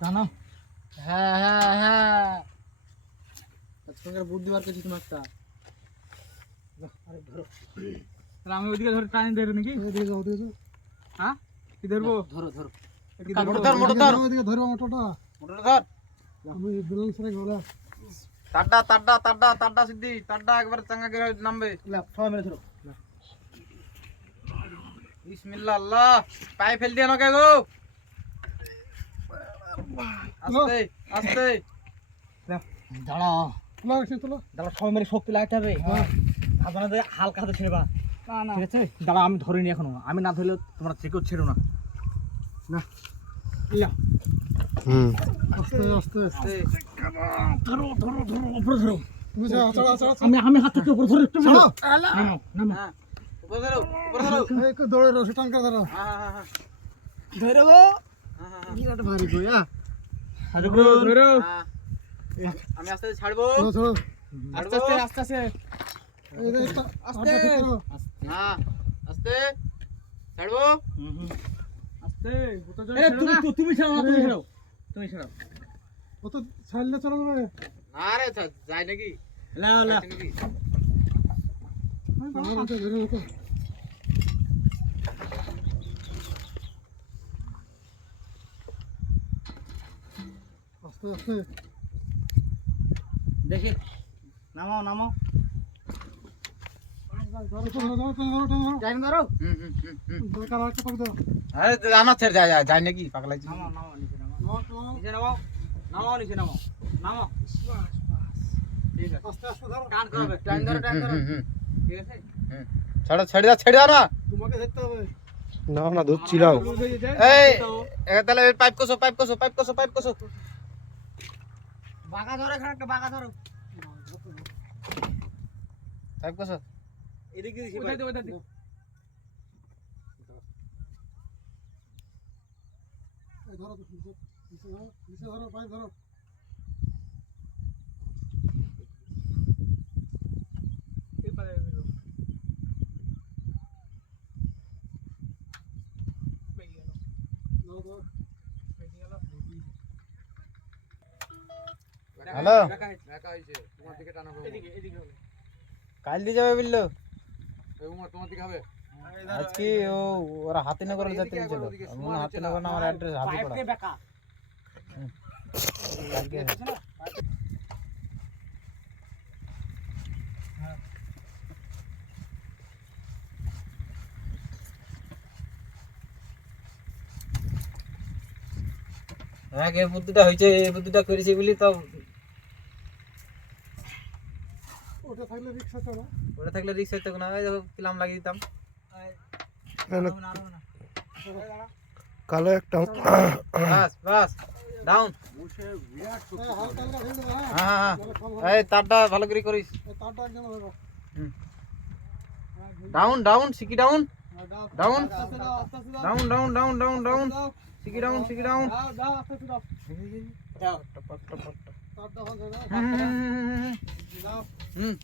জানো হ্যাঁ হ্যাঁ হ্যাঁ তোমার বুদ্ধি বার করছি তোমার একটা আরে ধরো তাহলে আমি ওইদিকে ধরে টানি ধরে নাকি ওইদিকে যাও ওইদিকে যাও হ্যাঁ কি ধরবো ধরো ধরো মোটর ধর ওইদিকে ধরবো মোটরটা ধর আমি দুলন সরে গলা তাড্ডা তাড্ডা তাড্ডা তাড্ডা সিদ্ধি তাড্ডা একবার চাঙ্গা করে নামবে সবাই মিলে ধরো বিসমিল্লাহ আল্লাহ পায়ে ফেল দিয়ে নকে গো আস্তে আস্তে দাঁড়াও দাঁড়া সবাই মিলে শক্তি লাগাতে হবে ভাবনা যে হালকা হাতে ছেড়বা না ঠিক আছে দাঁড়া আমি ধরিনি এখনো আমি না ধরলে তোমরা চেকেও ছেড়ো না না ইয়া আস্তে আস্তে আস্তে ধরো ধরো ধরো উপরে ধরো তুমি আমি হাত থেকে উপরে ধরে একটু নামাও নামাও উপরে ধরো একটু দৌড়ে রো টান করে ধরো হ্যাঁ হ্যাঁ হ্যাঁ ধরে গো বিরাট ভারী গো আরে ব্রো ধরো আমি আস্তে আস্তে ছাড়বো ধরো আস্তে আস্তে আস্তে আস্তে এই আস্তে হ্যাঁ আস্তে ছাড়বো আস্তে তুমি ছাড়ো তুমি ছাড়ো ও তো ছাড়লে চলে যাবে না রে যায় নাকি না না নাকি আস্তে আস্তে দেখি নামাও নামাও আরে আমার ছেড়ে যায় যায় নাকি পাগলা নিচে নামাও নামাও নিচে নামাও নামাও ঠিক আছে আস্তে আস্তে ধরো টান করবে টান ধরো ঠিক আছে ছাড়ো ছেড়ে দাও না তোমাকে দেখতে হবে না ধরছিলাম এই তাহলে পাইপ কোসো বাঁকা ধরো এখানে একটা বাঁকা ধরো পাইপ কোসো এদিকে দিছি ওইটা দিছি এই ধরো নিচে ধরো পাইপ ধরো এই পারে হ্যালো রাখা হইছে তোমার দিকে টানাবো এদিকে কাল দিয়ে যাবে বললো তোমার দিকে হবে আজকে ওরা হাতিনগর যেতে ছিল মনে হাতিনগর না আমার অ্যাড্রেস হাতিপাড়া কালকে আগে বুদ্ধিটা হয়েছে এই বুদ্ধিটা করেছি বলি তো ওটা থাকলে রিকশা চলা ওটা থাকলে রিক্সা হতো না দেখো কিলাম লাগিয়ে দিতাম কালো একটা বাস ডাউন এই তারটা ভালো করে করিস ডাউন সিকি ডাউন সিকি ডাউন হুম